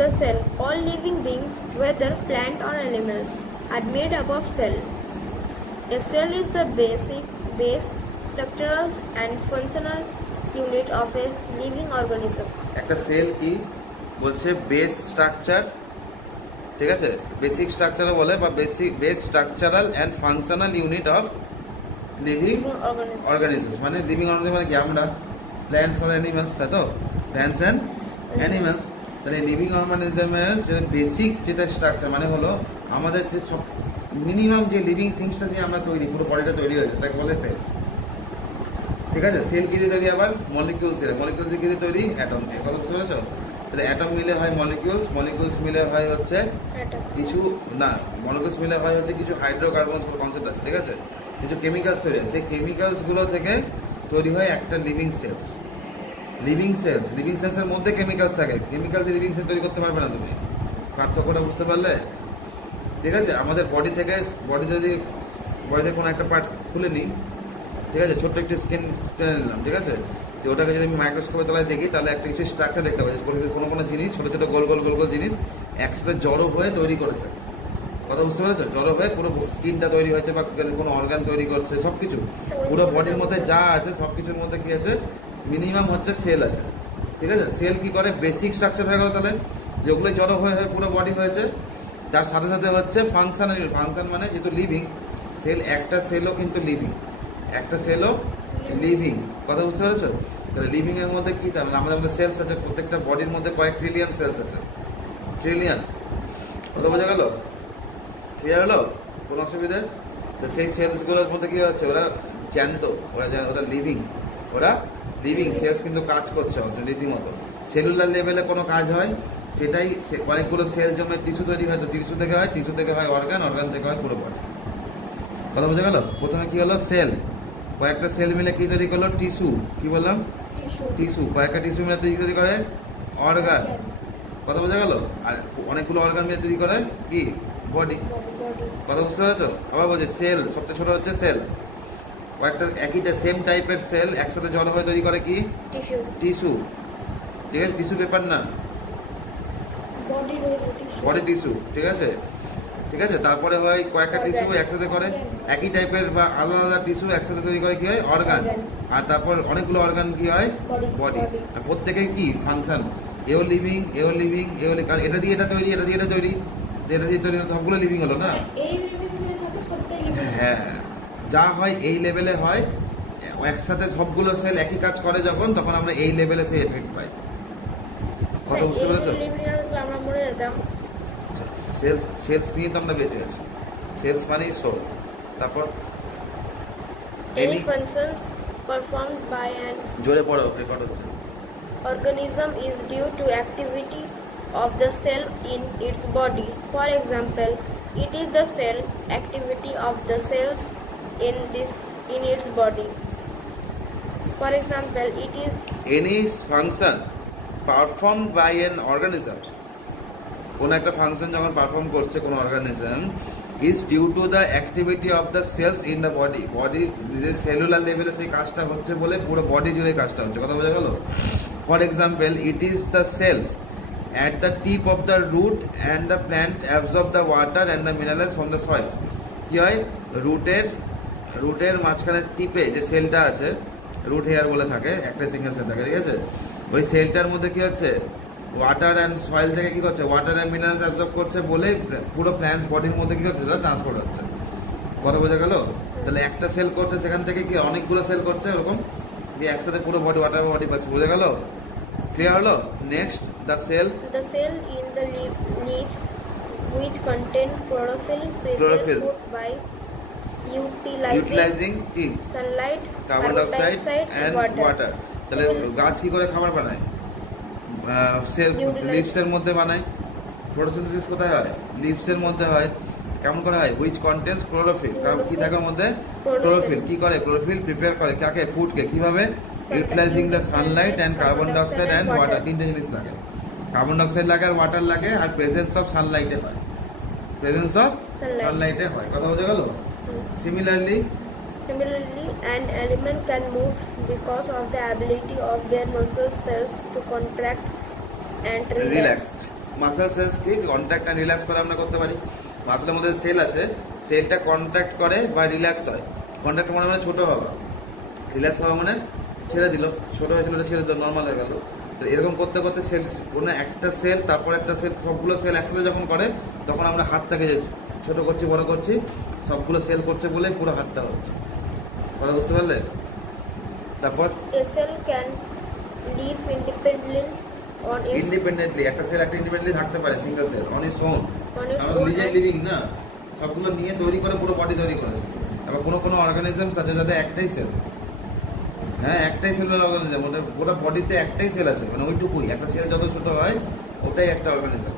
The cell. All living beings, whether plant or animals, are made up of cells. A cell is the base, structural and functional unit of a living organism. একটা sell কি বলছে base structure, ঠিক আছে, basic স্ট্রাকচারও বলে বা base structural and functional unit of living organism. মানে living organism মানে কি আমরা প্ল্যান্টস আর অ্যানিমালস, তাই তো, প্ল্যান্টস অ্যান্ড অ্যানিমালস। তাহলে লিভিং অর্গানিজমের যে বেসিক যেটা স্ট্রাকচার মানে হলো আমাদের যে সব মিনিমাম যে লিভিং থিংসটা দিয়ে আমরা তৈরি, পুরো বডিটা তৈরি হয়েছে তাকে বলে সেল। ঠিক আছে, সেল কি দিয়ে তৈরি, আবার মলিকিউলস দিয়ে, মলিকিউলস দিয়ে কি দিয়ে তৈরি, অ্যাটম দিয়ে। কথা বুঝতে পেরেছো? তাহলে অ্যাটম মিলে হয় মলিকিউলস, মলিকিউলস মিলে হয় হচ্ছে কিছু না, মলিকিউলস মিলে হয় হচ্ছে কিছু হাইড্রোকার্বন কনসেপ্ট আছে, ঠিক আছে, কিছু কেমিক্যালস তৈরি হয়, সেই কেমিক্যালসগুলো থেকে তৈরি হয় একটা লিভিং সেলস। লিভিং সেলসের মধ্যে কেমিক্যালস থাকে, কেমিক্যাল দিয়ে লিভিং সেলস তৈরি করতে পারবে না তুমি। পার্থক্যটা বুঝতে পারলে? ঠিক আছে, আমাদের বডি থেকে যদি বডিতে কোনো একটা পার্ট খুলে নিই, ঠিক আছে, ছোট্ট একটি স্কিন টেনে নিলাম, ঠিক আছে, তো ওটাকে যদি আমি মাইক্রোস্কোপের তলায় দেখি তাহলে একটা কিছু স্ট্রাকচার দেখতে পাচ্ছি, কোনো জিনিস ছোটো ছোটো গোল গোল জিনিস একসাথে জড়ো হয়ে তৈরি করেছে। কথা বুঝতে পেরেছো? জড়ো হয়ে পুরো স্কিনটা তৈরি হয়েছে বা কোনো অর্গান তৈরি করছে, সব কিছু পুরো বডির মধ্যে যা আছে সব কিছুর মধ্যে কি আছে, মিনিমাম হচ্ছে সেল আছে। ঠিক আছে, সেল কি করে, বেসিক স্ট্রাকচার হয়ে গেল, তাহলে যেগুলো জড়ো হয়ে পুরো বডি হয়েছে, তার সাথে সাথে হচ্ছে ফাংশন মানে যেহেতু লিভিং সেল, একটা সেলও কিন্তু লিভিং, একটা সেলও লিভিং। কথা বুঝতে পেরেছো? তাহলে লিভিং এর মধ্যে কি, তাহলে আমাদের মধ্যে সেলস আছে, প্রত্যেকটা বডির মধ্যে কয়েক ট্রিলিয়ন সেলস আছে, ট্রিলিয়ন। কথা বোঝা গেল? ক্লিয়ার হলো? কোনো অসুবিধা? তো সেই সেলসগুলোর মধ্যে কি হচ্ছে, ওরা জ্যান্ত, ওরা লিভিং সেলস কিন্তু কাজ করছে রীতিমতো। সেলুলার লেভেলে কোনো কাজ হয়, সেটাই অনেকগুলো সেল জমে টিস্যু তৈরি হয়, তো টিস্যু থেকে হয় অর্গান থেকে হয় পুরো বডি। কথা বোঝা গেল? প্রথমে কি হলো, সেল, কয়েকটা সেল মিলে কি তৈরি করলো, টিস্যু। কি বললাম? টিস্যু। কয়েকটা টিস্যু মিলে তৈরি করে অর্গান। কথা বোঝা গেল? আর অনেকগুলো অর্গান মিলে তৈরি করে কি, বডি। কথা বুঝতে পেরেছো? আবার বলছে সেল, সবচেয়ে ছোট হচ্ছে সেল। কয়েকটা একইটা সেম টাইপের সেল একসাথে জড়ো হয়ে তৈরি করে কি, টিস্যু। ঠিক আছে, টিস্যু পেপার না, বডি টিস্যু। ঠিক আছে, ঠিক আছে, তারপরে হয় কয়েকটা টিস্যু একসাথে করে একই টাইপের বা আলাদা আলাদা টিস্যু একসাথে তৈরি করে কি হয়, অর্গান। আর তারপর অনেকগুলো অর্গান কি হয়, বডি। আর প্রত্যেকে কি ফাংশন, এও লিভিং, কারণ এটা দিয়ে এটা তৈরি, এটা দিয়ে তৈরি, সবগুলো লিভিং হলো না? হ্যাঁ, যা হয় এই লেভেলে হয়, একসাথে সবগুলো সেল একই কাজ করে যখন, তখন আমরা এই লেভেলে সেই এফেক্ট পাই। কথা বুঝতে পেরেছো? সেলস নিয়ে তো আমরা বেঁচে আছি, সেলস মানেই সোল। তারপর any functions performed by an জোরে পড়ো, রেকর্ড হচ্ছে। organism is due to activity of the cell in its body. For example, it is the cell activity of the cells in its body. For example, it is any function performed by an organism, কোন একটা function যখন perform করছে কোন organism, is due to the activity of the cells in the body. Body যে cellular লেভেলে সেই কাজটা হচ্ছে বলে পুরো বডি জুড়ে কাজটা হচ্ছে। কথা বোঝা গেল? For example, it is the cells at the tip of the root and the plant absorb the water and the minerals from the soil. কি হয়, রুটের মাঝখানে টিপে যে সেলটা আছে, রুট হেয়ার বলে থাকে, একটা সিঙ্গেল সেল থাকে, ঠিক আছে, ওই সেলটার মধ্যে কি হচ্ছে, ওয়াটার অ্যান্ড সয়েল থেকে কি করছে, ওয়াটার অ্যান্ড মিনারেলস অ্যাবজর্ব করছে বলে পুরো প্ল্যান্ট বডির মধ্যে কি হচ্ছে, সেটা ট্রান্সপোর্ট হচ্ছে। কথা বোঝা গেল? তাহলে একটা সেল করছে, সেখান থেকে কি অনেকগুলো সেল করছে, ওরকম একসাথে পুরো বডি, ওয়াটার বডি পাচ্ছে। বোঝা গেল? ক্লিয়ার হলো? Next, the cell in the leaves which contain chlorophyll food by utilizing কি, sunlight, carbon dioxide and water. তাহলে গাছ কি করে খাবার বানায়, সেল লিভসের মধ্যে বানায়। ফটোসিনথেসিস কোথায় হয়, লিভসের মধ্যে হয়। কেমন করে হয়, which contains chlorophyll, কারণ কি থাকে ওর মধ্যে, ক্লোরোফিল। কি করে, ক্লোরোফিল প্রিপেয়ার করে কাকে, ফুডকে। কিভাবে, utilising the Sunlight and carbon dioxide and water. তিনটে জিনিস লাগে, কার্বন ডাইঅক্সাইড লাগে আর ওয়াটার লাগে, আর প্রেজেন্স অফ সানলাইটে হয়, কথা বোঝা গেল? Similarly an element can move because of the ability of their muscle cells to contract and relax. Muscle cells কি কন্ট্রাক্ট এন্ড রিল্যাক্স করে আমরা করতে পারি। মাসেলের মধ্যে সেল আছে, সেলটা কন্ট্রাক্ট করে বা রিল্যাক্স হয়। কন্ট্রাক্ট মানে ছোট হবে, রিল্যাক্স হওয়া মানে ছেড়ে দিল, ছোট হয়েছিল ছেড়ে দিল, নর্মাল হয়ে গেল। তো এরকম করতে করতে সেল, কোনো একটা সেল তারপর একটা সেল, সবগুলো সেল একসাথে যখন করে তখন আমরা হাতটাকে ছোট করছি বড় করছি, সবগুলো সেল করছে বলে পুরো হাতটা হচ্ছে। কথা বুঝতে পারলে? তারপর A cell can live independently, একটা সেল একটা ইন্ডিপেন্ডেন্টলি থাকতে পারে, single cell on its own. on its আমরা own নিজেই and লিভিং না, সবগুলো নিয়ে তৈরি করে পুরো বডি তৈরি করেছে। আবার কোনো কোনো অর্গানিজমস আছে যাদের একটাই সেল, হ্যাঁ একটাই সেলের অর্গানিজম, ওটা পুরো বডিতে একটাই সেল আছে, মানে ওইটুকুই। একটা সেল যত ছোট হয় ওটাই একটা অর্গানিজম,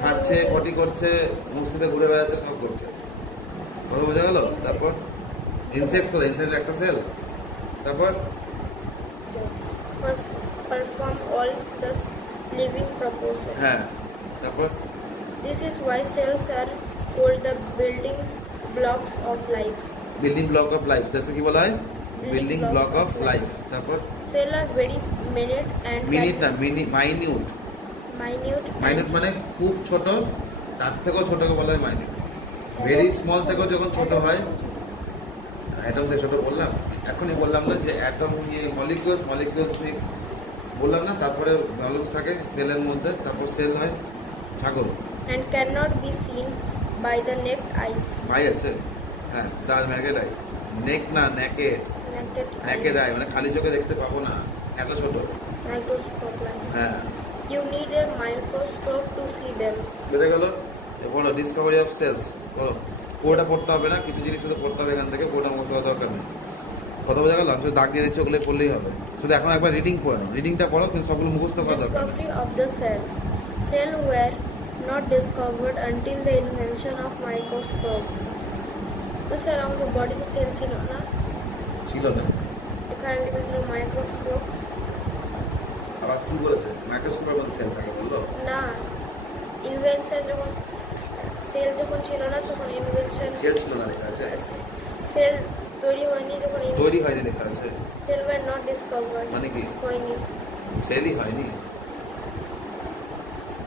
খাচ্ছে, পটি করছে, মস্তিষ্কে ঘুরে বেড়াচ্ছে, সব করছে। কথা বোঝা গেল? তারপর ইনসেক্টস করে, ইনসেক্ট একটা সেল। তারপর perform all the living purposes. হ্যাঁ, তারপর This is why cells are called the building blocks of life. Building block of life, জেসে কি বলা হয়? Building block of life. তারপর Cells are very minute and minute না, minute. Minute মানে খুব ছোট, তার থেকেও ছোটকে বলা হয় মাইনিউট। ভেরি স্মল থেকেও যখন ছোট হয়, অ্যাটম থেকে ছোট বললাম, এখনই বললাম না যে অ্যাটম মলিকিউলস, মলিকিউলস বললাম না, তারপরে মলিকিউলস থাকে সেলের মধ্যে, তারপর সেল হয় ছাগল। and cannot be seen by the naked eyes. ভাই আছে, হ্যাঁ, তার ন্যাকেড আই, নেক না নেকেড, নেকেড আই মানে খালি চোখে দেখতে পাবো না, এত ছোট। Microscope like. হ্যাঁ, You need a microscope to see them. বুঝে গেল? বলো ডিসকভারি অফ সেলস, বলো। কোডটা পড়তে হবে না, কিছু জিনিস শুধু পড়তে হবে এখান থেকে, কোডটা মুখস্থ করার দরকার নেই। কথা বোঝা গেল? আমি শুধু দাগ দিয়ে দিচ্ছি, ওগুলো পড়লেই হবে। শুধু এখন একবার রিডিং পড়ে নাও, রিডিংটা পড়ো, কিন্তু সবগুলো মুখস্থ করার দরকার নেই। Discovery of the cell. Cell were not discovered until the invention of microscope. তো স্যার আমাদের বডিতে সেল ছিল না, ছিল না, এখানে লিখেছিল মাইক্রোস্কোপ। আবার কি বলেছে? মাইক্রোস্কোপের মধ্যে সেল থাকে বললো না, ইনভেনশন যখন সেল যখন ছিল না তখন ইনভেনশন, সেল ছিল না লেখা আছে, সেল তৈরি হয়নি যখন, তৈরি হয়নি লেখা আছে। সেল ওয়ার নট ডিসকভার্ড মানে কি? হয়নি, সেলই হয়নি।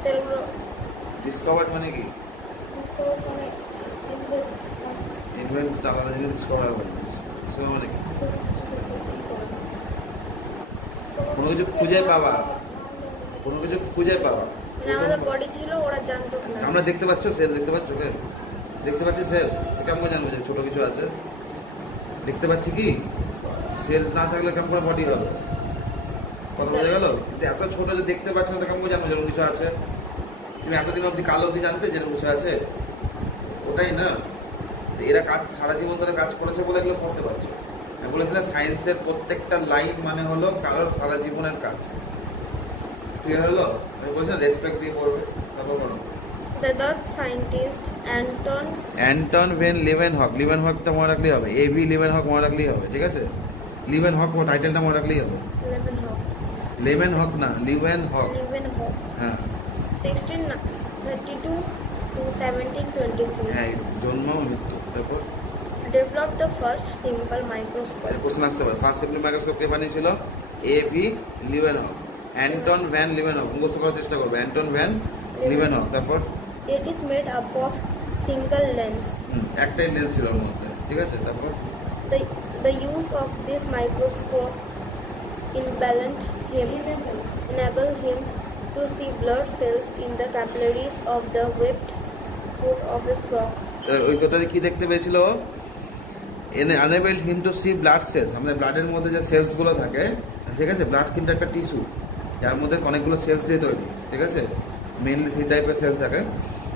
সেলগুলো ডিসকভার্ড মানে কি? ডিসকভার মানে ইনভেন্ট আলাদা জিনিস, ডিসকভার আলাদা জিনিস। ডিসকভার মানে কি? কোনো কিছু খুঁজে পাওয়া, কোনো কিছু খুঁজে পাওয়া। আমাদের বডি ছিল, ওরা জানতো না। আমরা দেখতে পাচ্ছ সেল, দেখতে পাচ্ছ কে? দেখতে পাচ্ছি সেল, কেমন জানবো যে ছোট কিছু আছে? দেখতে পাচ্ছি কি? সেল না থাকলে কেমন করে বডি হবে? কথা বোঝা গেল? কিন্তু এত ছোট যে দেখতে পাচ্ছ না, কেমন জানবো যেরকম কিছু আছে? তুমি এতদিন অব্দি কালো অব্দি জানতে যেরকম কিছু আছে? ওটাই না, এরা কাজ সারা জীবন ধরে কাজ করেছে বলে এগুলো করতে পারছো। আমি বলেছিলাম সায়েন্সের প্রত্যেকটা লাইন মানে হলো কারোর সারা জীবনের কাজ। ক্লিয়ার হলো? আমি বলছিলাম রেসপেক্ট দিয়ে পড়বে। তারপর করো। The Dutch scientist Anton van Leeuwenhoek, লিভেনহকটা মনে রাখলেই হবে, এভি লিভেনহক মনে রাখলেই হবে, ঠিক আছে? লিভেনহক টাইটেলটা মনে রাখলেই হবে। লেভেনহক না, লিভেনহক। হ্যাঁ 1632 to 1723 হ্যাঁ, জন্ম মৃত্যু। তারপর developed the first simple microscope. Question আসতে পারে, ফার্স্ট সিম্পল মাইক্রোস্কোপ কে বানিয়েছিল? AV Leeuwenhoek, Anton van Leeuwenhoek. মুখস্থ করার চেষ্টা করবে, অ্যান্টন ভ্যান লিভেনহক। তারপর It is made up of single lens. একটাই লেন্স ছিল ওর মধ্যে, ঠিক আছে? তারপর The use of this microscope enabled him to see blood cells in the capillaries of the webbed foot of a frog. ওই কথাতে কি দেখতে পেয়েছিল? enabled him to see blood cells, আমাদের ব্লাডের মধ্যে যে সেলস গুলো থাকে, ঠিক আছে? ব্লাড কিন্তু একটা টিস্যু, যার মধ্যে অনেকগুলো সেলস দিয়ে তৈরি, ঠিক আছে? মেইনলি 3 টাইপের সেলস থাকে।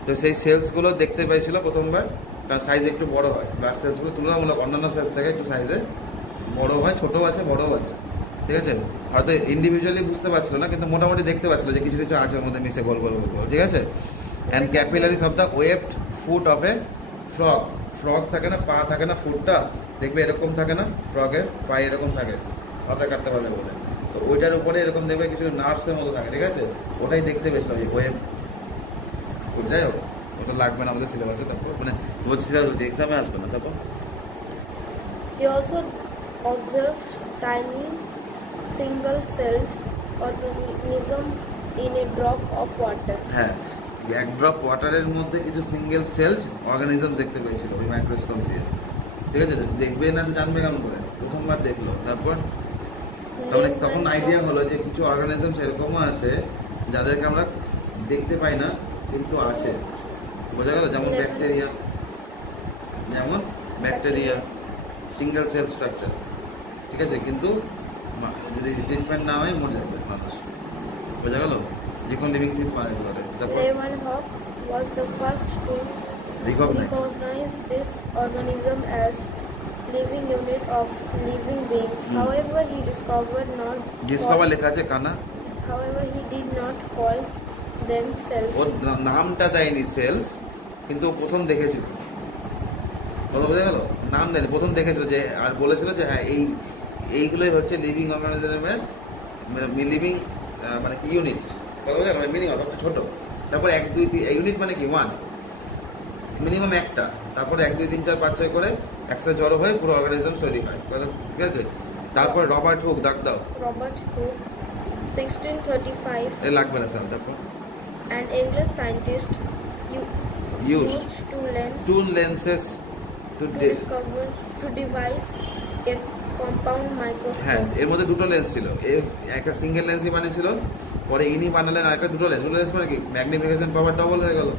তো সেই সেলসগুলো দেখতে পেয়েছিল প্রথমবার, কারণ সাইজ একটু বড় হয় ব্লাড সেলসগুলো, তুলনামূলক অন্যান্য সেলস থেকে একটু সাইজে বড় হয়, ছোটও আছে বড়ও আছে, ঠিক আছে? হয়তো ইন্ডিভিজুয়ালি বুঝতে পারছিল না, কিন্তু মোটামুটি দেখতে পাচ্ছিল যে কিছু কিছু আছে ওর মধ্যে মিশে গোল গোল গোল গোল, ঠিক আছে? And capillaries of the waved foot of A frog, frog থাকে না, পা থাকে না, ফুটটা দেখবে এরকম থাকে না, ফ্রগের পায়ে এরকম থাকে, সাঁতার কাটতে পারলে বলে। তো ওইটার উপরে এরকম দেখবে কিছু নার্ভসের মতো থাকে, ঠিক আছে? ওটাই দেখতে পেয়েছিলাম যে ওয়েব ফুট। যাই হোক, ওটা লাগবে না আমাদের সিলেবাসে। তারপর মানে বলছিলাম যে এক্সামে আসবে না। তারপর He also observed tiny single-celled organisms in a drop of water. হ্যাঁ, এক ড্রপ ওয়াটারের মধ্যে কিছু সিঙ্গেল সেলড অর্গানিজম দেখতে পেয়েছিল ওই মাইক্রোস্কোপ দিয়ে। ঠিক আছে, দেখবে না জানবে কেমন করে? প্রথমবার দেখলো, তারপর তখন আইডিয়া হলো যে কিছু অর্গানিজম সেরকমও আছে যাদেরকে আমরা দেখতে পাই না কিন্তু আছে। বোঝা গেল? যেমন ব্যাকটেরিয়া সিঙ্গেল সেল স্ট্রাকচার। ঠিক আছে, কিন্তু যদি ট্রিটমেন্ট না হয় মরে যাবে মানুষ। বোঝা গেল? যে কোনো লিভিং থিংস মারা গেলে। তারপর Leeuwenhoek was the first to recognize this organism as living unit of living beings. However, he লেখা আছে কানা। However, he did not call them cells. ওর নামটা দেয়নি সেলস, কিন্তু প্রথম দেখেছিল। কথা বোঝা গেল? নাম দেয়নি, প্রথম দেখেছিল যে, আর বলেছিল যে হ্যাঁ এইগুলোই হচ্ছে লিভিং অর্গানিজমের লিভিং মানে কি ইউনিট। কথা বোঝা গেল? মিনিমাম সবচেয়ে ছোট। তারপর 1 2 3 ইউনিট মানে কি 1 মিনিমাম একটা, তারপরে 1 2 3 4 5 6 করে একসাথে জড়ো হয়ে পুরো অর্গানিজম তৈরি হয়। ঠিক আছে, তারপর রবার্ট হুক, দাগ দাও। রবার্ট হুক 1635 এ লাগবে না স্যার। তারপর an English scientist used two lenses to devise a compound microscope. হ্যাঁ, এর মধ্যে দুটো লেন্স ছিল। একটা সিঙ্গেল লেন্সই বানিয়েছিল, পরে ইনি বানালেন আরেকটা দুটো লেন্স মানে কি ম্যাগনিফিকেশন পাওয়ার ডবল হয়ে গেল।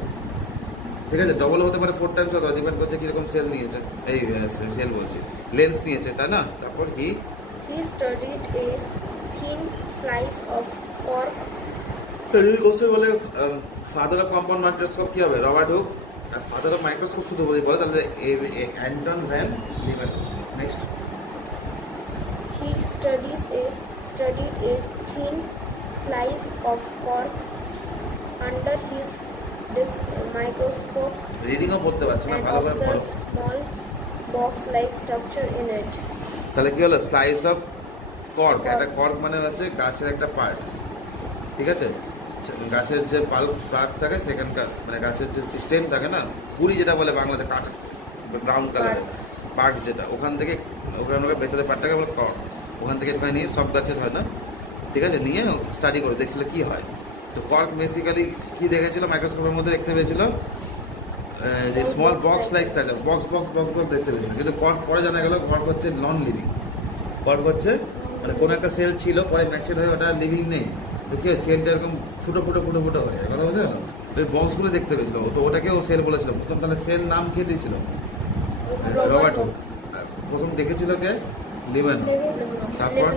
ঠিক আছে, ডবল হতে পারে 4 টাইমস, হতে ডিপেন্ড করছে কিরকম সেল নিয়েছে, এই সেল বলছি লেন্স নিয়েছে, তাই না? তারপর কি he studied a thin slice of cork. যদি কোসে বলে ফাদার অফ কম্পাউন্ড মাইক্রোস্কোপ কি হবে? Robert Hooke. আর ফাদার অফ মাইক্রোস্কোপ শুধু বলে তাহলে Anton van Leeuwenhoek. Next, he studied a thin slice of cork under his microscope. রিডিংও পড়তে পারছে না, ভালো করে পড়ো। Small box-like structure in it. তাহলে কি হলো? Slice of cork. একটা কর্ক মানে হচ্ছে গাছের একটা পার্ট। ঠিক আছে, গাছের যে পাল্প থাকে সেখানকার মানে গাছের যে সিস্টেম থাকে না, পুরি যেটা বলে বাংলাতে, কাঠ ব্রাউন কালারের পার্ট, যেটা ওখান থেকে ওখানে ভেতরে পার্টটাকে বলে কর্ক। ওখান থেকে একটু নিয়ে সব গাছের হয় না, ঠিক আছে, নিয়ে স্টাডি করে দেখছিল কি হয়। তো কর্ক বেসিক্যালি কি দেখেছিল মাইক্রোস্কোপের মধ্যে দেখতে পেয়েছিল যে small box like structure, box দেখতে পেয়েছিল। কিন্তু কর্ক পরে জানা গেল কর্ক হচ্ছে নন লিভিং। কর্ক হচ্ছে মানে কোনো একটা সেল ছিল, পরে ম্যাচিউর হয়ে ওটা লিভিং নেই, তো কি হয় সেলটা এরকম ফুটো হয়ে যায়। কথা বোঝা গেল? ওই বক্সগুলো দেখতে পেয়েছিল, তো ওটাকেও সেল বলেছিল প্রথম। তাহলে সেল নাম কে দিয়েছিল? Robert Hooke. প্রথম দেখেছিল কে? লিউয়েনহক। তারপর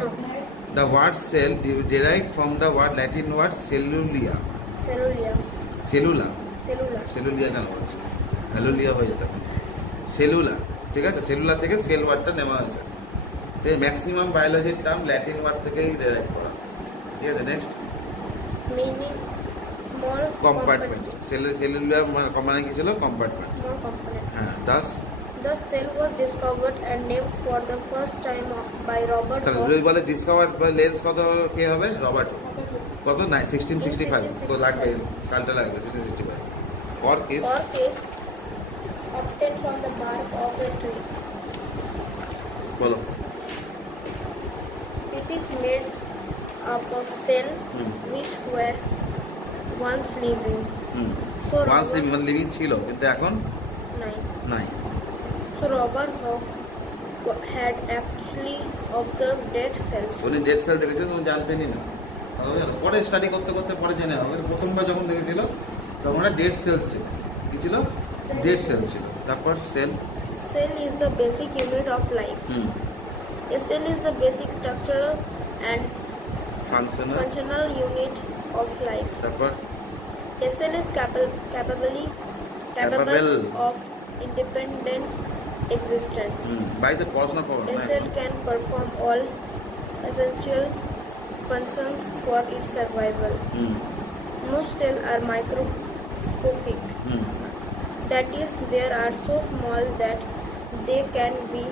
the word cell derived from the word Latin word cellulia কেন বলছে? হ্যালুলিয়া হয়ে যেত সেলুলা। ঠিক আছে, সেলুলা থেকে সেল ওয়ার্ডটা নেওয়া হয়েছে। ম্যাক্সিমাম বায়োলজির টার্ম ল্যাটিন ওয়ার্ড থেকেই ডেরাইভ করা। ঠিক আছে, next, meaning small compartment. Cellular মানে কি ছিল? কম্পার্টমেন্ট। হ্যাঁ, The cell was discovered and named for the first time by Robert Hooke. তাহলে যদি বলে ডিসকভার্ড বাই লেন্স, কত কে হবে? Robert hook. কত? 1665। তো লাগবে, সালটা লাগবে 1665। Cork is obtained from the bark of a tree. বলো। It is made up of cells which were once living. So once living ছিল, কিন্তু এখন নাই। So Robert Hooke had actually observed dead cells. উনি ডেড সেল দেখেছেন, উনি জানতেনই না। পরে স্টাডি করতে করতে জেনে হবে। প্রথমবার যখন দেখেছিল তখন ওটা ডেড সেলস ছিল। কি ছিল? ডেড সেল ছিল। তারপর Cell is the basic unit of life. A cell is the basic structural and functional unit of life. তারপর A cell is capable of independent existence. A cell can perform all essential functions for its survival. Most cells are microscopic. That is, they are so small that they can be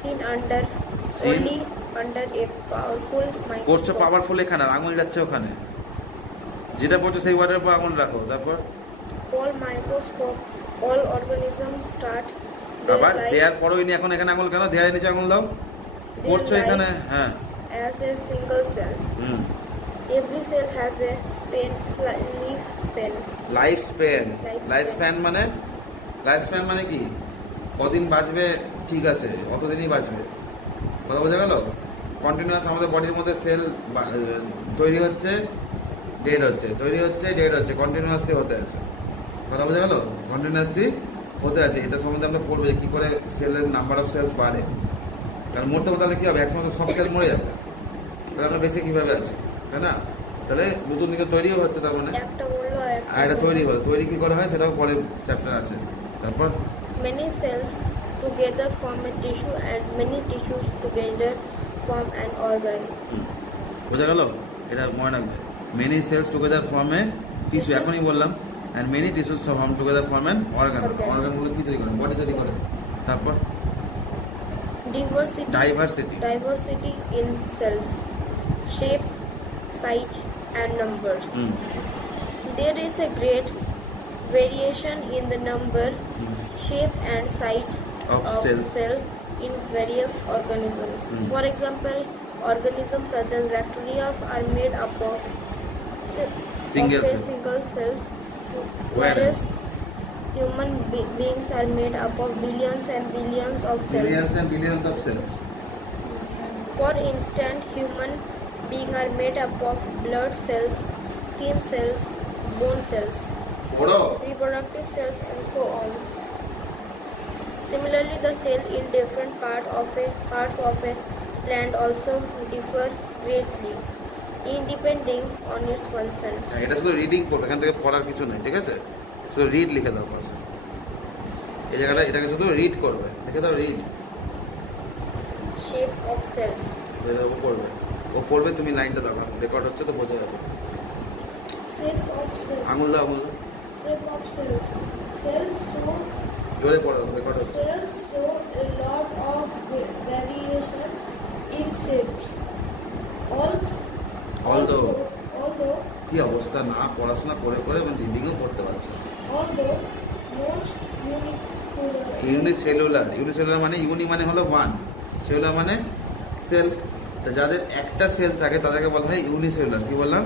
seen only under a powerful microscope. Powerful এখানে আঙুল যাচ্ছে ওখানে, যেটা পড়ছে সেই ওয়ার্ডের উপর আঙুল রাখো। তারপর all organisms start আবার দেয়ার পরেই নি, এখন এখানে আঙুল কেন? দেয়ার নিচে আঙুল দাও, পড়ছো এখানে। হ্যাঁ, as a single cell. Every cell has a life span মানে কি? কদিন বাঁচবে, ঠিক আছে, অতদিনই বাঁচবে। কথা বোঝা গেল? কন্টিনিউয়াস আমাদের বডির মধ্যে সেল তৈরি হচ্ছে, ডেড হচ্ছে, তৈরি হচ্ছে, ডেড হচ্ছে, কন্টিনিউয়াসলি হতে আছে। কথা বোঝা গেল? কন্টিনিউয়াসলি হতে আছে। এটা সম্বন্ধে আমরা পড়বো যে কী করে সেলের নাম্বার অফ সেলস বাড়ে। কারণ মরতে হলে তাহলে কী হবে? একসময় সব সেল মরে যাবে, তাহলে আমরা বেঁচে কীভাবে আছি, তাই না? তাহলে নতুন দিকে তৈরিও হচ্ছে, তার মানে আর এটা তৈরি হলো, তৈরি কী করে হয় সেটাও পরের চ্যাপ্টার আছে। তারপর many cells together form a tissue and many tissues together form an organ. বোঝা গেল? এটা মনে রাখবে, many cells together form a tissue, এখনই বললাম, and many tissues form together form an organ. অর্গানগুলো কি তৈরি করে? বডি তৈরি করে। তারপর diversity in cells, shape, size and number. There is a great variation in the number, shape and size of cell in various organisms. For example, organisms such as bacteria are made up of single cells, whereas human beings are made up of billions and billions of cells. For instance, human beings are made up of blood cells, skin cells, bone cells, reproductive cells and so on. Similarly, the cell in different parts of a plant also differ greatly in depending on its function. এটা শুধু reading করবে, এখান থেকে পড়ার কিছু নেই, ঠিক আছে? শুধু রিড লিখে দাও পাশে, এই জায়গাটা এটাকে শুধু রিড করবে, লিখে দাও রিড। Shape of cells. ও পড়বে, তুমি লাইনটা দাও, রেকর্ড হচ্ছে তো বোঝা যাবে। Shape of cells. আঙুল দাও। Shape of cells. Cells show. জোরে পড়ো, রেকর্ড হচ্ছে। Cells show a lot of variation in shapes. Although কি অবস্থা, না পড়াশোনা করে রিডিংও করতে পারছে। Although most ইউনিসেলুলার মানে ইউনি মানে হলো ওয়ান, সেলুলার মানে সেল। যাদের একটা সেল থাকে তাদেরকে বলা হয় ইউনিসেলুলার। কি বললাম?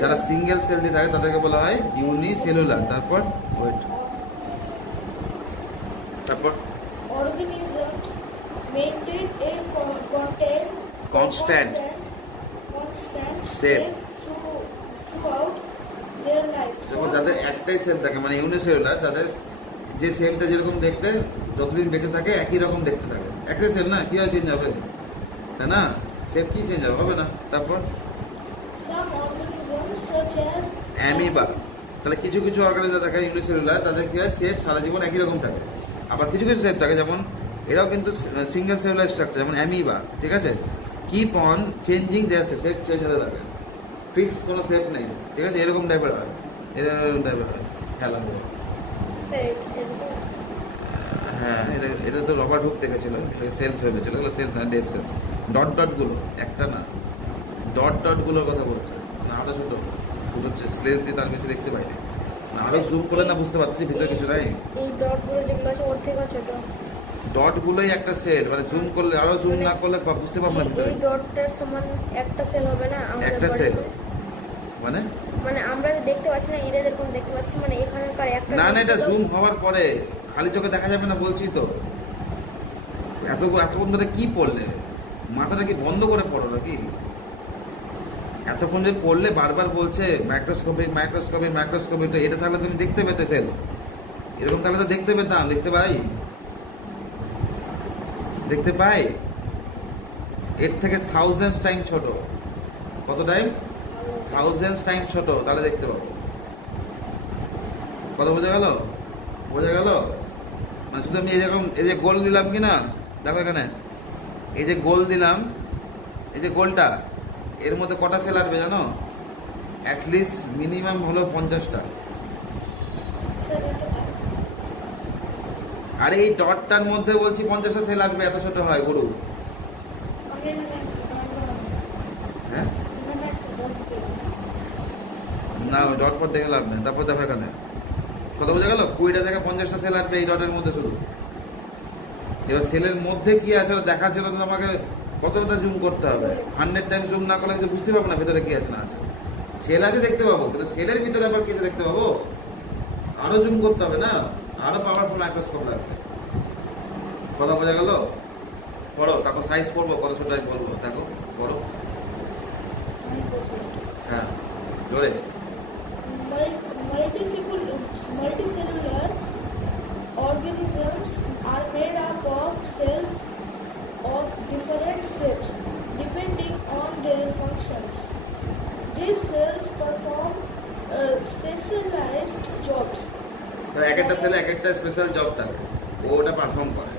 যারা সিঙ্গেল সেল দিয়ে থাকে তাদেরকে বলা হয় ইউনিসেলুলার। তারপর organisms maintain a constant shape throughout their lives. দেখো, যাদের একটাই সেল থাকে মানে ইউনিসেলুলার, তাদের যে সেলটা যেরকম দেখতে যতদিন বেঁচে থাকে একই রকম দেখতে থাকে। একটাই সেল না, কি হয় চেঞ্জ হবে, তাই না? শেপ কি চেঞ্জ হবে না? তারপর some organisms such as amoeba, তাহলে কিছু কিছু অর্গানিজম থাকে ইউনিসেলুলার, তাদের কি হয় শেপ সারা জীবন একই রকম থাকে। আবার কিছু কিছু শেপ থাকে, যেমন এরাও কিন্তু সিঙ্গেল সেলুলার স্ট্রাকচার, যেমন অ্যামিবা, ঠিক আছে? Keep on changing their shape change হতে থাকে, ফিক্স কোনো শেপ নেই, ঠিক আছে? এরকম টাইপের হয়, খেলা হবে। হ্যাঁ, এটা তো রবার্ট হুক দেখেছিল, সেলস ভেবেছিল, এগুলো সেলস না, ডেড সেলস। ডটগুলো একটা না, ডটগুলোর কথা বলছে না, আরো ছোট দুটো স্লেজ দিয়ে, তার বেশি দেখতে পাইনি না। আরো জুম করে না বুঝতে পারছি ভিতরে কিছু নাই। এই ডটগুলো যেগুলো আছে ওর থেকে ছোট, ডটগুলোই একটা সেল, মানে জুম করলে আরো জুম না করলে বুঝতে পারবো না ভিতরে। এই ডটটার সমান একটা সেল হবে না আমাদের একটা সেল মানে আমরা দেখতে পাচ্ছি না, এরা যেরকম দেখতে পাচ্ছি, মানে এখানকার একটা না, এটা জুম হওয়ার পরে খালি চোখে দেখা যাবে না, বলছি তো। এতক্ষণ ধরে কি পড়লে, মাথাটা কি বন্ধ করে পড়ো নাকি? এতক্ষণ যে পড়লে বারবার বলছে মাইক্রোস্কোপিক, তো এটা তাহলে তুমি দেখতে পেতে সেল, এরকম তাহলে তো দেখতে পেতাম, দেখতে পাই এর থেকে 1000 টাইম ছোট। কত টাইম? 1000 টাইম ছোট, তাহলে দেখতে পাবো। কথা বোঝা গেল? মানে শুধু আমি এরকম এই যে গোল দিলাম কি না, দেখো এখানে এই যে গোল দিলাম, এই যে গোলটা, এর মধ্যে কটা সেল আসবে জানো? অ্যাটলিস্ট মিনিমাম হলো 50টা। আর এই ডটটার মধ্যে বলছি 50টা সেল আসবে, এত ছোট হয় গরু। হ্যাঁ না, ওই ডট ফট দেখে লাভ নেই। তারপর দেখো এখানে কথা বোঝা গেল? 20টা থেকে 50টা সেল আসবে এই ডটের মধ্যে শুধু। এবার সেলের মধ্যে কি আছে দেখার জন্য তো আমাকে কতটা জুম করতে হবে, 100 টাইম জুম না করলে বুঝতে পারবো না ভেতরে কি আছে না আছে। সেল আছে দেখতে পাবো, কিন্তু সেলের ভিতরে আবার কিছু দেখতে পাবো, আরো জুম করতে হবে না, আরো পাওয়ারফুল মাইক্রোস্কোপ লাগবে। কথা বোঝা গেল? পড়ো, তারপর সাইজ পড়বো, কত ছোটাই বলবো, দেখো পড়ো। হ্যাঁ, জোরে। Multicellular organisms are made up of cells of different shapes depending on their functions. These cells perform specialized jobs. এক একটা সেলে এক একটা স্পেশাল জব থাকে, ওটা পারফর্ম করে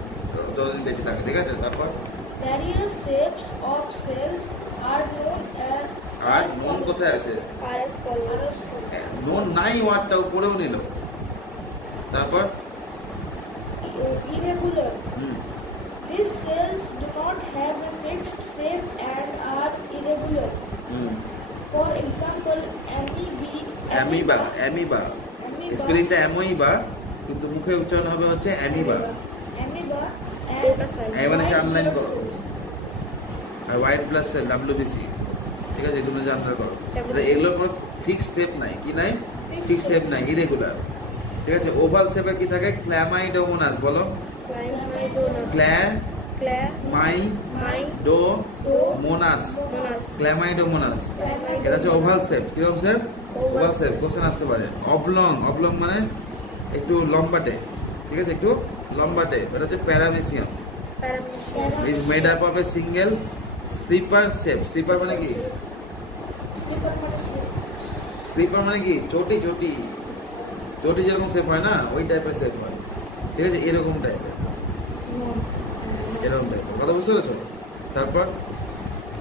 যতদিন বেঁচে থাকে, ঠিক আছে? তারপর Various shapes of cells are known as are known কোথায় আছে? নোন নাই, ওয়ার্ডটাও পড়েও নিল। তারপর irregular. These cells do not have a fixed shape and are irregular. For example, amoeba, amoeba স্পেলিংটা অ্যামোইবা, কিন্তু মুখে উচ্চারণ হবে হচ্ছে অ্যামিবা। amoeba এবারে and 4 লাইন করো। cells. আর হোয়াইট ব্লাড সেল ডব্লিউবিসি, ঠিক আছে? এগুলো জানতে করো। এগুলোর কোনো ফিক্সড শেপ নাই, কি নাই? ফিক্সড শেপ নাই, ইরেগুলার, ঠিক আছে? ওভাল শেপের কি থাকে? ক্ল্যামাইডোমোনাস, বলো। Chlamydomonas, Chlamydomonas. এটা হচ্ছে ওভাল শেপ। কিরকম শেপ? Oval shape. কোশ্চেন আসতে পারে। অবলং, অবলং মানে একটু লম্বাটে, ঠিক আছে? একটু লম্বাটে। এটা হচ্ছে paramecium. Is made up of a single slipper shape. Slipper মানে কি? স্লিপার মানে কি? চটি, চটি, চটি যেরকম শেপ হয় না, ওই টাইপের শেপ হয়, ঠিক আছে? এরকম টাইপের, এরকম টাইপের। কথা বুঝতে পেরেছো? তারপর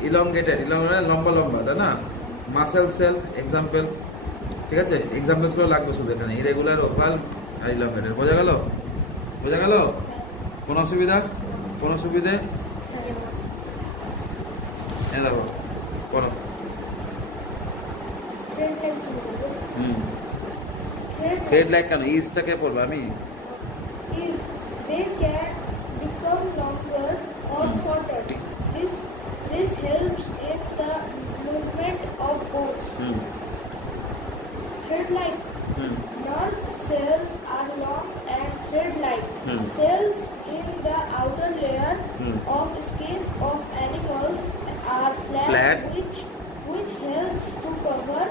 ইলংগেটেড, ইলংগেটেড লম্বা লম্বা, তাই না? মাসেল সেল এক্সাম্পল, ঠিক আছে? এক্সাম্পলস গুলো লাগবে শুধু এখানে, ইরেগুলার, ওভাল আর ইলংগেটেড। বোঝা গেল? বোঝা গেল? কোন অসুবিধা? কোন সুবিধে? হ্যাঁ, দেখো পড়ো। থ্রেড লাইক কেন? ইজটাকে পড়বো আমি। They can become longer or shorter. This helps in the movement of bones. Thread-like. Nerve cells are long and thread-like. Cells in the outer layer of skin of animals are flat. which helps to cover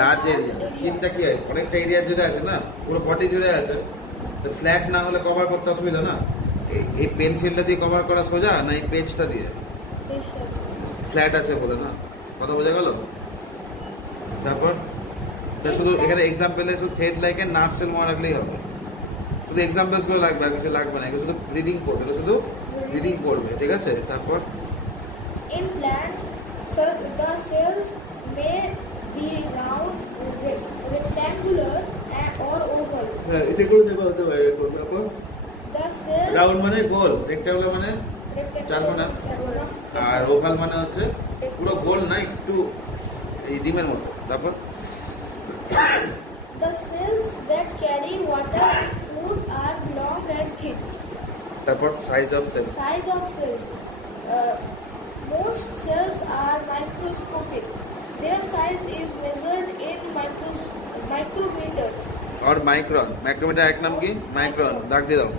large area. স্কিনটা কি হয়? অনেকটা area জুড়ে আছে না, পুরো body জুড়ে আছে, তো ফ্ল্যাট না হলে কভার করতে অসুবিধা না। এই পেন্সিলটা দিয়ে কভার করা সোজা না এই পেজটা দিয়ে? ফ্ল্যাট আছে বলে না। কথা বোঝা গেল? তারপর শুধু এখানে এক্সাম্পলে শুধু থ্রেড লাইকে নার্ভ সেল মনে রাখলেই হবে। শুধু এক্সাম্পলস গুলো লাগবে, আর কিছু লাগবে না। এগুলো শুধু রিডিং করবে, শুধু রিডিং করবে, ঠিক আছে? তারপর in plants, the cells may be round, rectangular, or oval. হ্যাঁ, এটা করে দেব হতে পারে। তারপর The cells রাউন্ড মানে গোল, রেক্ট্যাঙ্গুলার মানে চারকোনা, আর ওভাল মানে হচ্ছে পুরো গোল না, একটু এই ডিমের মতো। তারপর the cells that carry water and food are long and thick. তারপর size of cell. Size of cells. Most cells are microscopic. Their size is measured in micrometers. और माइक्रोन, माइक्रोमीटर एक नाम की माइक्रोन, दाग দিয়ে দাও।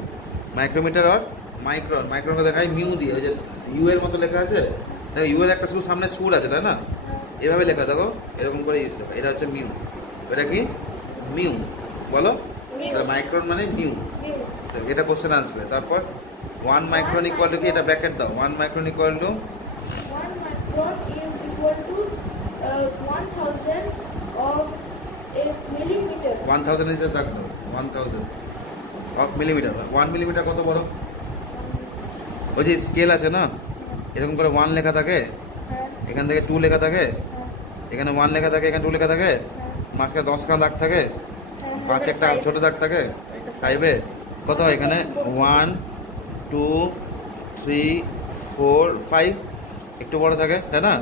মাইক্রোমিটার আর micron. মাইক্রনকে দেখাই mu দিয়ে, ওই যে ইউ এর মতো লেখা আছে, দেখো ইউ এর একটা শুধু সামনে সুর আছে, তাই না? এভাবে লেখা, দেখো এরকম করে লেখা। এটা হচ্ছে মিউ, এটা কি? মিউ, বলো। মাইক্রন মানে মিউ, এটা কোশ্চেন আসবে। তারপর 1 মাইক্রন ইকুয়াল টু কি? এটা ব্র্যাকেট দাও। 1 micron equal to 1 micron is equal to 1000 of a millimeter. 1000 is দাগ দাও। 1000 অফ মিলিমিটার। 1 মিলিমিটার কত বড়? ওই যে স্কেল আছে না, এরকম করে 1 লেখা থাকে, এখান থেকে 2 লেখা থাকে, এখানে 1 লেখা থাকে, এখানে 2 লেখা থাকে, মাঝখানে 10 খানা দাগ থাকে, 5 একটা ছোট দাগ থাকে, 5 এ কত হয়? এখানে 1 2 3 4 5 একটু বড় থাকে, তাই না?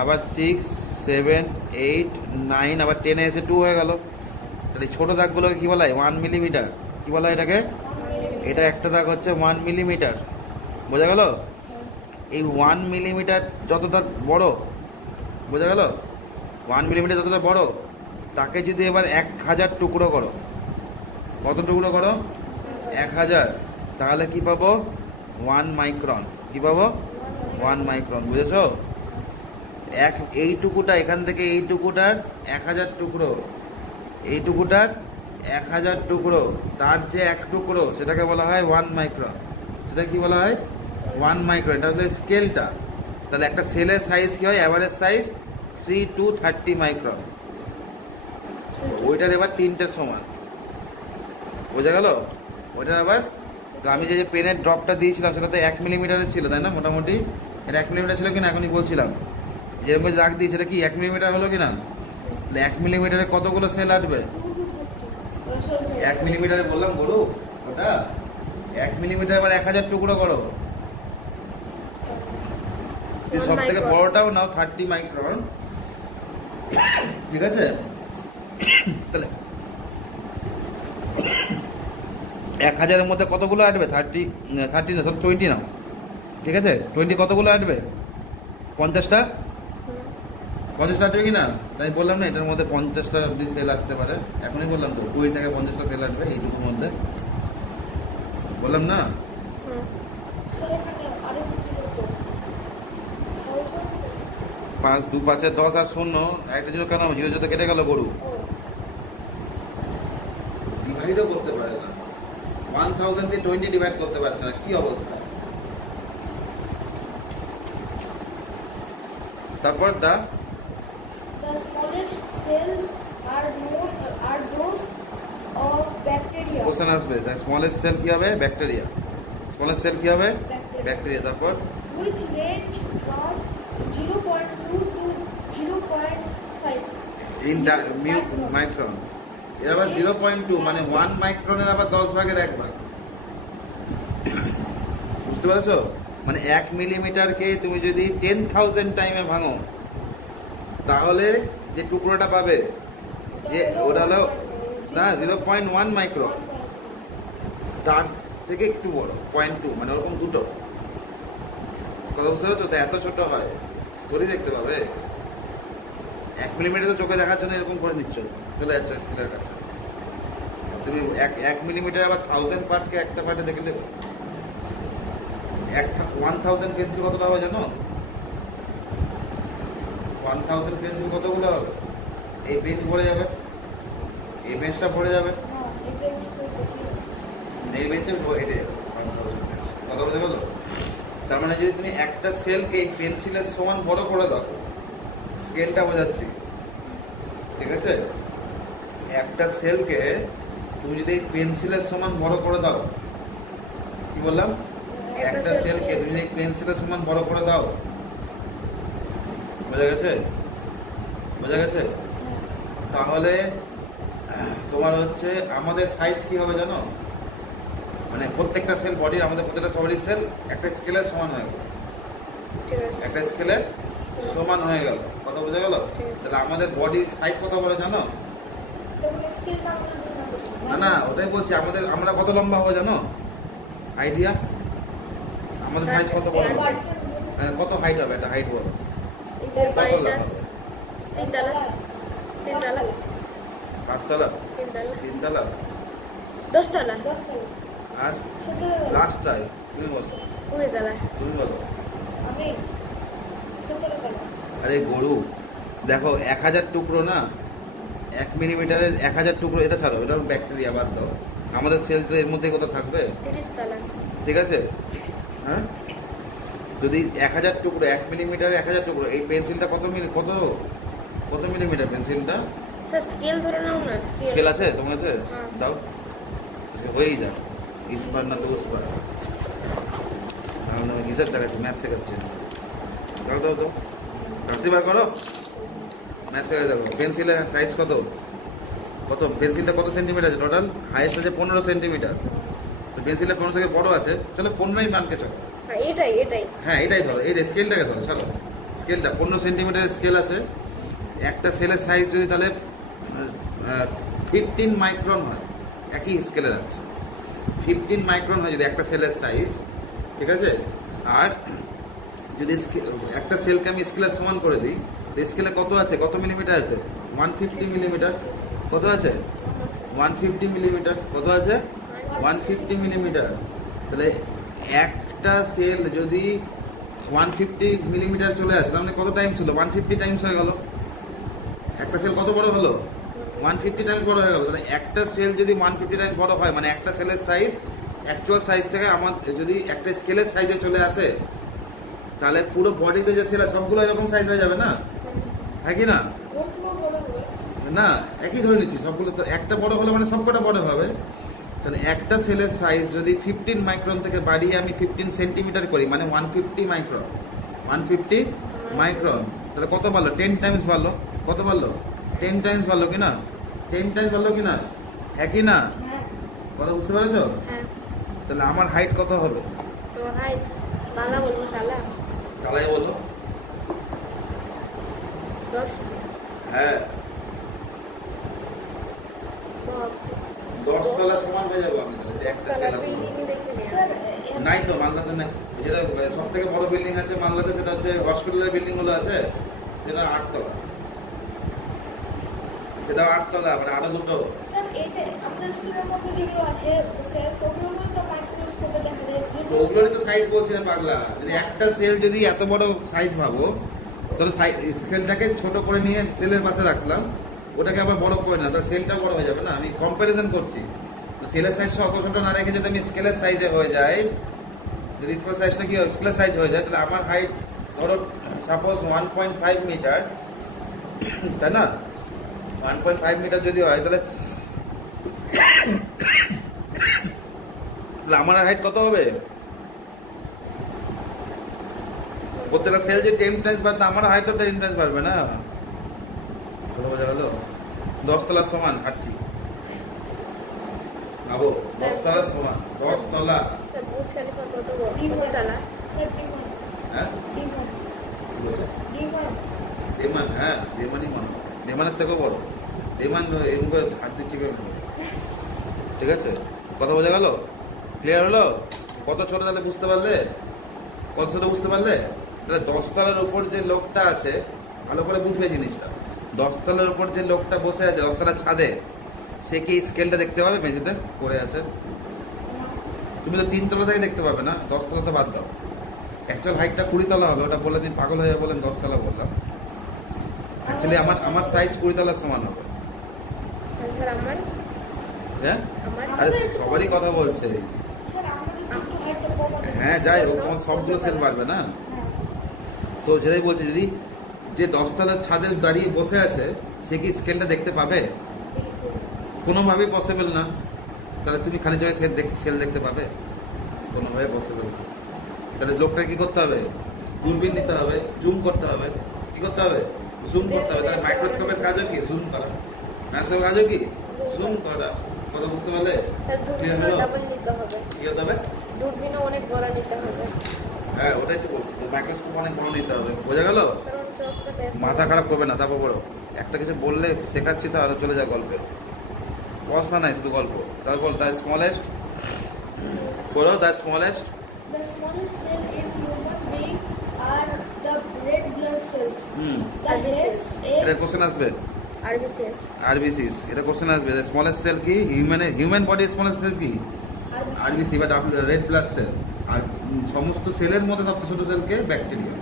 আবার 6 7 8 9 আবার 10 এ এসে 2 হয়ে গেল। তাহলে ছোট দাগগুলোকে কি বলা হয়? 1 মিলিমিটার। কি বলা হয় এটাকে? এটা একটা দাগ হচ্ছে 1 মিলিমিটার। বোঝা গেল? এই 1 মিলিমিটার যতটা বড় বোঝা গেল? 1 মিলিমিটার যতটা বড়, তাকে যদি এবার 1000 টুকরো করো, কত টুকরো করো? 1000, তাহলে কি পাবো? 1 মাইক্রন। কি পাবো? 1 মাইক্রন। বুঝেছো? এইটুকুটা এখান থেকে এইটুকুটার 1000 টুকরো, এইটুকুটার 1000 টুকরো, তার যে এক টুকরো সেটাকে বলা হয় 1 মাইক্রন। সেটা কি বলা হয়? 1 মাইক্রন। এটা হচ্ছে স্কেলটা। তাহলে একটা সেলের সাইজ কি হয়? Average size 3 to 30 micron. ওইটার এবার 3টের সমান। বোঝা গেল? ওইটার আবার আমি যে পেনের ড্রপটা দিয়েছিলাম সেটা তো 1 মিলিমিটারের ছিল, তাই না? মোটামুটি এটা 1 মিলিমিটার ছিল কিনা এখনই বলছিলাম। যেরকম দাগ দিই সেটা কি 1 মিলিমিটার হলো কিনা? 1 মিলিমিটারে কতগুলো সেল আসবে? 1 মিলিমিটারে বললাম গরু ওটা 1 মিলিমিটার এবার 1000 টুকরো করো। সব থেকে বড়টাও নাও 30 মাইক্রন। ঠিক আছে? তাহলে 1000-এর মধ্যে কতগুলো আসবে? 30 না, 20 নাও। ঠিক আছে? 20 কতগুলো আসবে? 50টা। 50টা আসবে কিনা? তাই বললাম না এটার মধ্যে 50টা অব্দি সেল আসতে পারে। এখনই বললাম তো 20 থেকে 50টা সেল আসবে এইটুকুর মধ্যে। বললাম না? 5 2 5 10 আর 0 একটা জিরো কেন? জিরো তো কেটে গেল গরু। ডিভাইডও করতে পারে না। 1000 দিয়ে 20 ডিভাইড করতে পারছে না। কি অবস্থা? তারপর the smallest cells are those of bacteria. Question আসবে the smallest cell কি হবে? ব্যাকটেরিয়া। smallest cell কি হবে? ব্যাকটেরিয়া। তারপর which range from 0.2 to 0.5 in micron. এর আবার 0.2 মানে 1 মাইক্রনের আবার 10 ভাগের 1 ভাগ। বুঝতে পারছো? মানে 1 মিলিমিটারকে তুমি যদি 10,000 টাইমে ভাঙো তাহলে যে টুকরোটা পাবে যে ওটা হলো না 0.1 মাইক্রন, তার থেকে একটু বড় 0.2 মানে ওরকম দুটো। কথা বুঝতে পারছো? তো এত ছোট হয় থোড়ি দেখতে পাবে। 1 মিলিমিটার তো চোখে দেখার জন্য এরকম করে নিচ্ছ, চলে যাচ্ছে স্কেলের কাছে। তুমি 1 মিলিমিটার আবার 1000 পার্টকে একটা পার্টে দেখলে 1000 পেন্সিল কতটা হবে জানো? 1000 পেন্সিল কতগুলো হবে? এই পেজ ভরে যাবে, এই পেজটা ভরে যাবে, এই পেজে হেঁটে যাবে 1000 পেজ। কথা বোঝা গেল? তার মানে যদি তুমি একটা সেলকে এই পেন্সিলের সমান বড় করে দাও, স্কেলটা বোঝাচ্ছি, ঠিক আছে? একটা সেলকে তুমি যদি এই পেন্সিলের সমান বড় করে দাও, কি বললাম? একটা সেলকে তুমি যদি পেন্সিলের সমান বড় করে দাও, বোঝা গেছে? বোঝা গেছে? তাহলে তোমার হচ্ছে আমাদের সাইজ কি হবে জানো? মানে প্রত্যেকটা সেল বডির, আমাদের প্রত্যেকটা বডির সেল একটা স্কেলের সমান হয়ে গেল, একটা স্কেলের সমান হয়ে গেল। কথা বোঝা গেল? তাহলে আমাদের বডির সাইজ কত বলে জানো? না না, ওটাই বলছি। আমরা কত লম্বা হবে জানো? আইডিয়া? আমাদের সাইজ কত বড় হবে? কত হাইট হবে? এটা হাইট বলো। কত লাভ হবে? 3 তলা, 3 তলা, 5 তলা, 3 তলা, 3 তলা, 10 তলা, আর লাস্টটাই তুমি বলো। 20 তলা। তুমি বলো। আরে গরু দেখো 1000 টুকরো না, 1 মিলিমিটারের 1000 টুকরো। এটা ছাড়ো, এটা ব্যাকটেরিয়া বাদ দাও। আমাদের সেল তো এর মধ্যে কোথাও থাকবে? 30 তলা। ঠিক আছে? হ্যাঁ, যদি 1000 টুকরো, 1 মিলিমিটারে 1000 টুকরো, এই পেন্সিলটা কত মিলিমিটার পেন্সিলটা? স্যার স্কেল ধরে নাও না। স্কেল আছে তোমার কাছে? হ্যাঁ। দাও, হয়েই যা। ইস্পার না তো উস্পার। আমি হিসাব দেখাচ্ছি, ম্যাথ শেখাচ্ছি। দাও দাও দাও, কাটতে বার করো, ম্যাথ শেখা দেখো। পেন্সিলের সাইজ কত? পেন্সিলটা কত সেন্টিমিটার আছে টোটাল? হাইস্ট আছে 15 সেন্টিমিটার। তো পেন্সিলটা 15 থেকে বড় আছে, চলো 15ই মানকে চলো। হ্যাঁ এটাই ধরো, এই স্কেলটাকে ধরো। চলো স্কেলটা 15 সেন্টিমিটারের স্কেল আছে। একটা সেলের সাইজ যদি তাহলে 15 মাইক্রন হয়, একই স্কেলের আছে 15 মাইক্রন হয় যদি একটা সেলের সাইজ, ঠিক আছে? আর যদি একটা সেলকে আমি স্কেলের সমান করে দিই স্কেলে কত আছে, কত মিলিমিটার আছে? 150 মিলিমিটার। কত আছে? 150 মিলিমিটার। কত আছে? 150 মিলিমিটার। তাহলে একটা সেল যদি 150 মিলিমিটার চলে আসে, তার মানে কত টাইম ছিল? 150 টাইমস হয়ে গেল। একটা সেল কত বড় হলো? 150 টাইমস বড় হয়ে গেল। তাহলে একটা সেল যদি 150 টাইমস বড় হয়, মানে একটা সেলের সাইজ অ্যাকচুয়াল সাইজ থেকে আমার যদি একটা স্কেলের সাইজে চলে আসে, তাহলে পুরো বডিতে যে সেল আছে সবগুলো এরকম সাইজ হয়ে যাবে না? হ্যাঁ কি না? না, একই ধরে নিচ্ছি সবগুলো। তো একটা বড় হলে মানে সবকটা বড় হবে। তাহলে একটা সেলের সাইজ যদি 15 মাইক্রন থেকে বাড়িয়ে আমি 15 সেন্টিমিটার করি, মানে 150 মাইক্রন। 150 মাইক্রন, তাহলে কত বাড়লো? 10 টাইমস বাড়লো। কত বাড়লো? 10 টাইমস বাড়লো কিনা? 10 টাইমস বাড়লো কিনা? একই না? কথা বুঝতে পেরেছো? তাহলে আমার হাইট কত হবে? তোমার হাইট তালা বলবো, তালা তালাই বলো। 10। হ্যাঁ, 10 তলা সমান হয়ে যাবো আমি। তাহলে একটা সেল নাই তো মালদাতে নাই। যেটা সব থেকে বড় বিল্ডিং আছে মালদাতে, সেটা হচ্ছে হসপিটালের বিল্ডিং গুলো আছে, সেটা 8 তলা। সেটা 8 তলা, মানে আরো দুটো। স্যার এটা আমাদের স্কুলের মধ্যে যেগুলো আছে সেল ওগুলো তো মাইক্রোস্কোপে দেখা যায়, তো ওগুলোরই তো সাইজ বলছি না পাগলা। যদি একটা সেল যদি এত বড় সাইজ ভাবো, তাহলে স্কেলটাকে ছোট করে নিয়ে সেলের পাশে রাখলাম, ওটাকে আবার বড় করে না, তাহলে সেলটা বড় হয়ে যাবে না? আমি কম্পারিজন করছি। তো সেলের সাইজটা অত ছোট না রেখে যদি আমি স্কেলের সাইজে হয়ে যায়, যদি স্কেলের সাইজটা কি স্কেলের সাইজ হয়ে যায়, তাহলে আমার হাইট ধরো সাপোজ 1.5 মিটার, তাই না? 1.5 মিটার যদি হয়, তাহলে আমার হাইট কত হবে? প্রত্যেকটা সেল যে 10 টাইমস বাড়বে, আমার হাইটও 10 টাইমস বাড়বে না? বোঝা গেল? 10 তলার সমান হাঁটছি ভাবো। 10 তলার সমান, 10 তলা। স্যার বুর্জ খলিফা কত বড়? কত তালা? স্যার ডিমান হ্যাঁ, ডিমান কি বলছে? Demand demon. হ্যাঁ, ডেমানই মনে হয়। ডেমানের থেকেও বড়। ডেমান এর মুখে হাত দিচ্ছি কেন? ঠিক আছে, কথা বোঝা গেল? ক্লিয়ার হলো? কত ছোট তাহলে বুঝতে পারলে? কত ছোট বুঝতে পারলে? তাহলে 10 তলার উপর যে লোকটা আছে, ভালো করে বুঝবে জিনিসটা। 10 তলার উপর যে লোকটা বসে আছে 10 তলার ছাদে, সে কি স্কেলটা দেখতে পাবে মেঝেতে পড়ে আছে? তুমি তো 3 তলা থেকে দেখতে পাবে না। 10 তলা তো বাদ দাও, অ্যাকচুয়াল হাইটটা 20 তলা হবে। ওটা বলে তুমি পাগল হয়ে বলেন 10 তলা বললাম। অ্যাকচুয়ালি আমার সাইজ 20 তলার সমান হবে। স্যার আমার হ্যাঁ, আরে সবারই কথা বলছে। স্যার আমাদের একটু হাইটটা কম আছে। হ্যাঁ, যাই হোক, তোমার সবগুলো সেল পারবে না। হ্যাঁ তো সেটাই বলছে, যদি যে 10 তলার ছাদে দাঁড়িয়ে বসে আছে, সে কি স্কেলটা দেখতে পাবে? কোনোভাবেই পসিবল না। তাহলে তুমি খালি চোখে সেল দেখতে পাবে? কোনোভাবে পসিবল না। তাহলে লোকটা কি করতে হবে? দূরবীন নিতে হবে, জুম করতে হবে। কি করতে হবে? জুম করতে হবে। তাহলে মাইক্রোস্কোপের কাজও কি? জুম করা। মাইক্রোস্কোপের কাজও কি? জুম করা। কথা বুঝতে পারলে? স্যার দূরবীনও ডাবল নিতে হবে। কি হতে হবে? দূরবীনও অনেক বড় নিতে হবে। হ্যাঁ, ওটাই তো বলছি, মাইক্রোস্কোপ অনেক বড় নিতে হবে। বোঝা গেল? স্যার ওর চোখটা দেখো। মাথা খারাপ করবে না, তারপর বড় একটা কিছু বললে শেখাচ্ছি তো আরো চলে যায় গল্পে। পড়াশোনা নাই, শুধু গল্প। তারপর দ্য স্মলেস্ট, বলো the smallest. The smallest cell in human being are the red blood cells. The heads এটা কোশ্চেন আসবে। আরবিসিএস। আরবিসিস, এটা কোশ্চেন আসবে। দ্য স্মলেস্ট সেল কি? হিউম্যান বডি স্মলেস্ট সেল কি? আরবিসি বা রেড ব্লাড সেল। আর সমস্ত সেলের মধ্যে সবচেয়ে ছোট সেলকে ব্যাকটেরিয়া।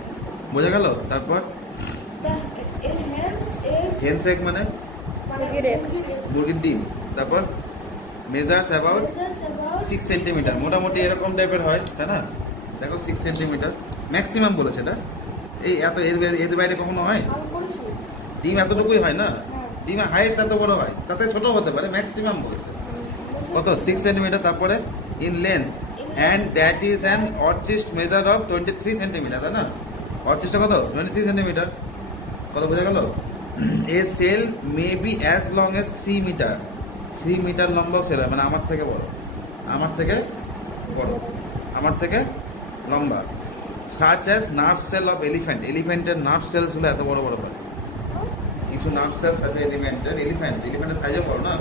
বোঝা গেল? তারপর in hens egg হেনসেক মানে মুরগির egg। মুরগির ডিম। তারপর measures about measures about 6 centimetre, মোটামুটি এরকম টাইপের হয়, তাই না? দেখো 6 সেন্টিমিটার ম্যাক্সিমাম বলেছে এটা। এই এত এর বাইরে কখনো হয়? আমি করেছি। ডিম এতটুকুই হয় না? হ্যাঁ। ডিমের হাইট এত বড় হয়, তাতে ছোট হতে পারে, ম্যাক্সিমাম বলছে। কত? 6 সেন্টিমিটার। তারপরে in length and that is an অর্চিস্ট মেজার অফ 23 সেন্টিমিটার, তাই না? অর্চিস্টটা কত? 23 সেন্টিমিটার। কত বোঝা গেল? A cell may be as long as 3 metre. 3 metre লম্বা সেল হয়, মানে আমার থেকে বড়, আমার থেকে বড়, আমার থেকে লম্বা। Such as nerve cell of elephant. এলিফ্যান্টের নার্ভ সেলস গুলো এত বড় বড় হয়। কিছু নার্ভ সেলস আছে এলিফ্যান্টের। এলিফ্যান্টের সাইজও বড় না?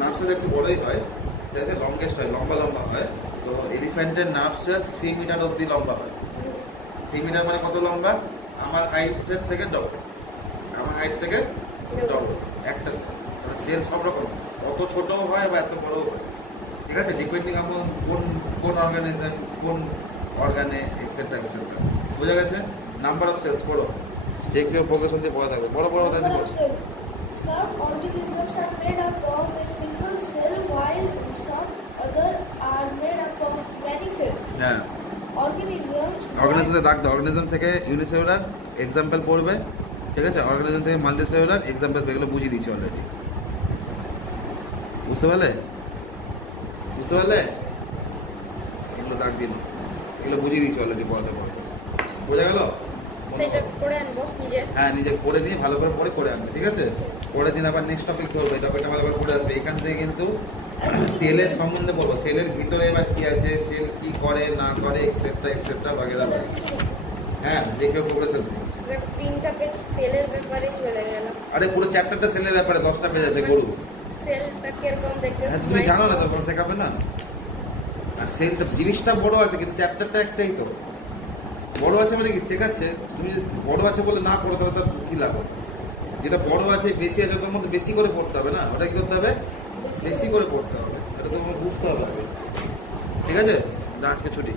নার্ভ সেল একটু বড়ই হয়, ঠিক আছে, লংগেস্ট হয়, লম্বা লম্বা হয়। তো এলিফ্যান্টের নার্ভ সেল 3 মিটার অব্দি লম্বা হয়। 3 মিটার মানে কত লম্বা? আমার হাইটের থেকে ডবল, আমার হাইট থেকে ডবল একটা সেল সব রকম, অত ছোটও হয় বা এত বড়ও হয়, ঠিক আছে, ডিপেন্ডিং আপন কোন কোন অর্গানিজম কোন অর্গানে এক্সেট্রা এক্সেট্রা। বোঝা গেছে? নাম্বার অফ সেলস পড়ো, চেক ইউর প্রোগ্রেশন দিয়ে পড়া থাকবে, বড় বড় কথা দিয়ে পড়ো। Some organisms are made up of a single cell, while some other are made up of many cells. হ্যাঁ, Organisms. অর্গানিজমে দাগ দাও, অর্গানিজম থেকে ইউনিসেলুলার এক্সাম্পল পড়বে, ঠিক আছে, অর্গানিজম থেকে মাল্টিসেলুলার এক্সাম্পল, এগুলো বুঝিয়ে দিচ্ছি অলরেডি, বুঝতে পারলে? বুঝতে পারলে? এগুলো দাগ দিন, এগুলো বুঝিয়ে দিচ্ছি অলরেডি পড়াতে পড়াতে, বোঝা গেল? সেটা করে আনবো নিজে। হ্যাঁ, নিজে পড়ে নিয়ে ভালো করে পড়ে করে আনবে, ঠিক আছে, পরের দিন আবার নেক্সট টপিক ধরবো, এটা ভালো করে পড়ে আসবে। এখান থেকে কিন্তু সেলের সম্বন্ধে বলবো, সেলের ভিতরে এবার কি আছে, সেল কি করে না করে এক্সেট্রা এক্সেট্রা বাগেরা বাগেরা। হ্যাঁ, দেখে প্রোগ্রেশন 3টা পেজ সেলের ব্যাপারে চলে গেল। আরে পুরো চ্যাপ্টারটা সেলের ব্যাপারে, 10টা পেজ আছে গরু। সেলটা কিরকম দেখতে? হ্যাঁ, তুমি জানো না, তখন শেখাবে না। আর সেলটা জিনিসটা বড় আছে কিন্তু চ্যাপ্টারটা একটাই তো, বড় আছে মানে কি শেখাচ্ছে, তুমি বড় আছে বলে না পড়ো তাহলে তার কি লাভ? যেটা বড় আছে বেশি আছে ওটার মধ্যে বেশি করে পড়তে হবে না, ওটা কি করতে হবে? বেশি করে পড়তে হবে, এটা তোমার বুঝতে হবে আগে, ঠিক আছে? আজকে ছুটি।